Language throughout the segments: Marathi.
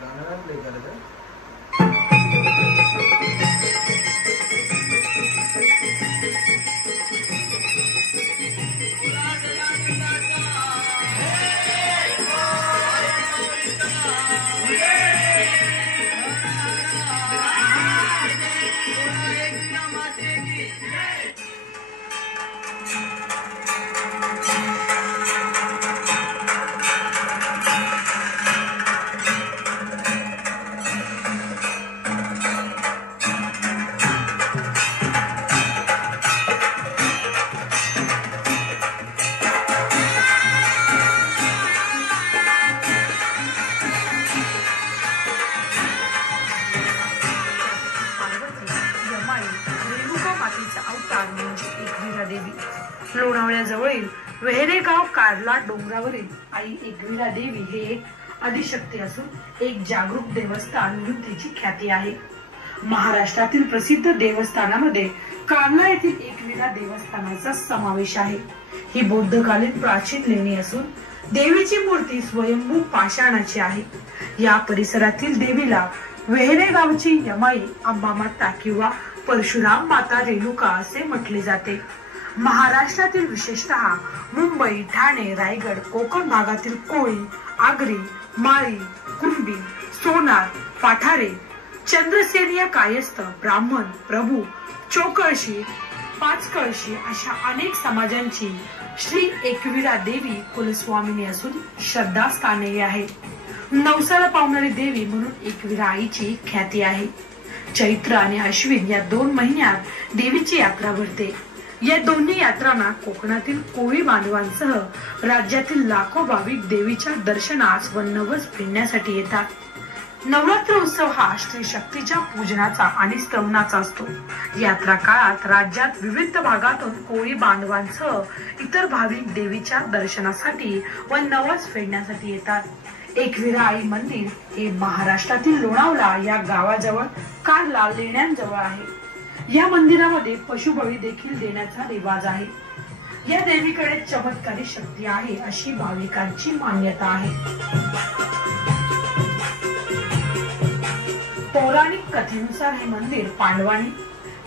गाणं प्ले करायचं. लोणावळ्याजवळील वेहेरेगाव कार्ला डोंगरावरील आई एकविरा देवी हे एक आदिशक्ती असून एक जागरूक देवस्थान म्हणून तिची ख्याती आहे. महाराष्ट्रातील प्रसिद्ध देवस्थानामध्ये कार्ला येथील एकविरा देवस्थानाचा समावेश आहे. ही बौद्धकालीन प्राचीन लेणी असून देवीची मूर्ती स्वयंभू पाषाणाची आहे. या परिसरातील देवीला वेहेरेगावची यमाई अंबामाता किंवा परशुराम माता रेणुका असे म्हटले जाते. महाराष्ट्रातील विशेषतः मुंबई, ठाणे, रायगड, कोकण भागातील कोळी, आगरी, माळी, कुणबी, सोनार, पाठारे, चंद्रसेनीय कायस्थ, ब्राह्मण, प्रभू, चोकळशी, पाचकळशी अशा अनेक समाजांची श्री एकविरा देवी कुलस्वामिनी असून श्रद्धास्थाने आहे. नवसाला पावणारी देवी म्हणून एकविरा आईची ख्याती आहे. चैत्र आणि अश्विन या 2 महिन्यात देवीची यात्रा भरते. या दोन्ही यात्रांना कोकणातील कोळी बांधवांसह राज्यातील लाखो भाविक देवीच्या दर्शनास व नवस फिरण्यासाठी येतात. नवरात्र उत्सव हा श्री शक्तीच्या पूजनाचा आणि स्तवनाचा असतो. यात्रा काळात राज्यात विविध भागातून कोळी बांधवांसह इतर भाविक देवीच्या दर्शनासाठी व नवस फेडण्यासाठी येतात. एकविरा आई मंदिर हे महाराष्ट्रातील लोणावळा या गावाजवळ कार्ला लेण्यांजवळ आहे. या मंदिरामध्ये पशुबळी देखील देण्याचा रिवाज आहे. या देवीकडे चमत्कारी शक्ती आहे अशी भाविकांची मान्यता आहे. पौराणिक कथेनुसार हे मंदिर पांडवांनी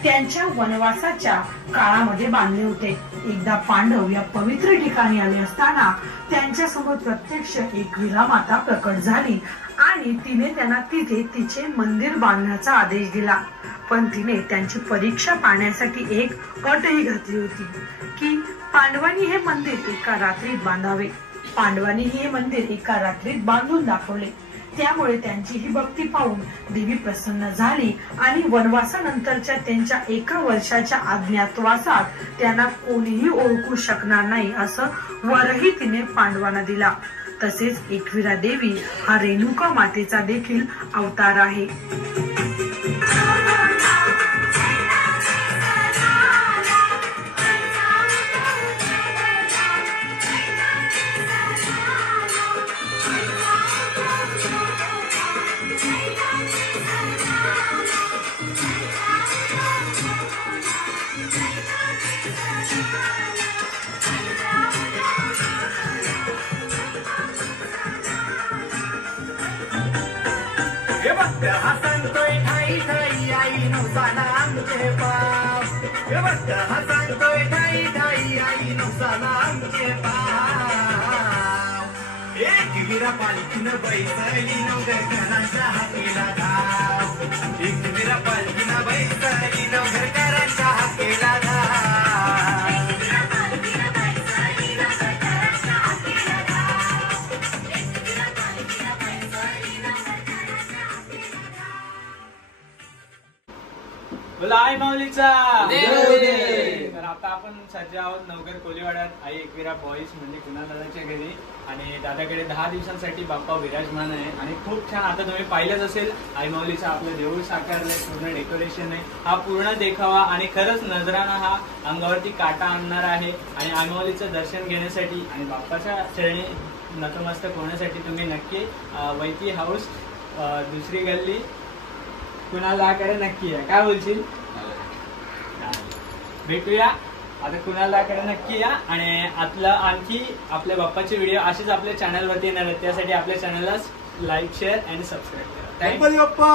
त्यांच्या वनवासाच्या काळामध्ये बांधले होते. एकदा पांडव या पवित्र ठिकाणी आले असताना त्यांच्या समोर प्रत्यक्ष एकविरा माता प्रकट झाली आणि तिने त्यांना तिथे तिचे मंदिर बांधण्याचा आदेश दिला. पण तिने त्यांची परीक्षा पाहण्यासाठी एक अटही घातली होती की पांडवांनी हे मंदिर एका रात्रीत बांधावे. पांडवांनी हे मंदिर एका रात्रीत बांधून दाखवले. त्यामुळे त्यांची ही भक्ती पाहून देवी प्रसन्न झाली आणि वनवासानंतरच्या त्यांच्या 1 वर्षाच्या अज्ञातवासात त्यांना कोणीही ओळखू शकणार नाही असं वरही तिने पांडवांना दिला. तसेच एकविरा देवी हा रेणुका मातेचा देखील अवतार आहे. हसनतोय ठाई ठाई आई नवसाला आमचे पाप. हसनतोय ठाई ठाई आई नवसाला आमचे पाप. एकविरा पालखीनं बैसली नवघरकरांच्या हाकेला धाव. एकविरा पालखीनं बैसली नवघरकरांच्या हाकेला धाव. आई माऊलीचा. तर आता आपण सध्या आहोत नवघर कोलीवाड्यात आई एकविरा बॉईज म्हणजे कुणाल दादाच्या घरी. आणि दादाकडे 10 दिवसांसाठी बाप्पा विराजमान आहे. आणि खूप छान आता तुम्ही पाहिलंच असेल आई माऊलीचा आपलं देऊळ साकारलंय. पूर्ण डेकोरेशन आहे. हा पूर्ण देखावा आणि खरंच नजराना हा अंगावरती काटा आणणार आहे. आणि आई माऊलीचं दर्शन घेण्यासाठी आणि बाप्पाच्या चरणी नतमस्तक होण्यासाठी तुम्ही नक्की वैती हाऊस 2री गल्ली कुणाल दादाकडे नक्की आहे. काय बोलशील? भेटूया. आता कुणालाकडे नक्की या आणि आतला आणखी आपल्या बाप्पाचे व्हिडिओ असेच आपल्या चॅनलवरती येणार आहेत. त्यासाठी आपल्या चॅनलला लाईक शेअर आणि सबस्क्राईब करा. गणपती बाप्पा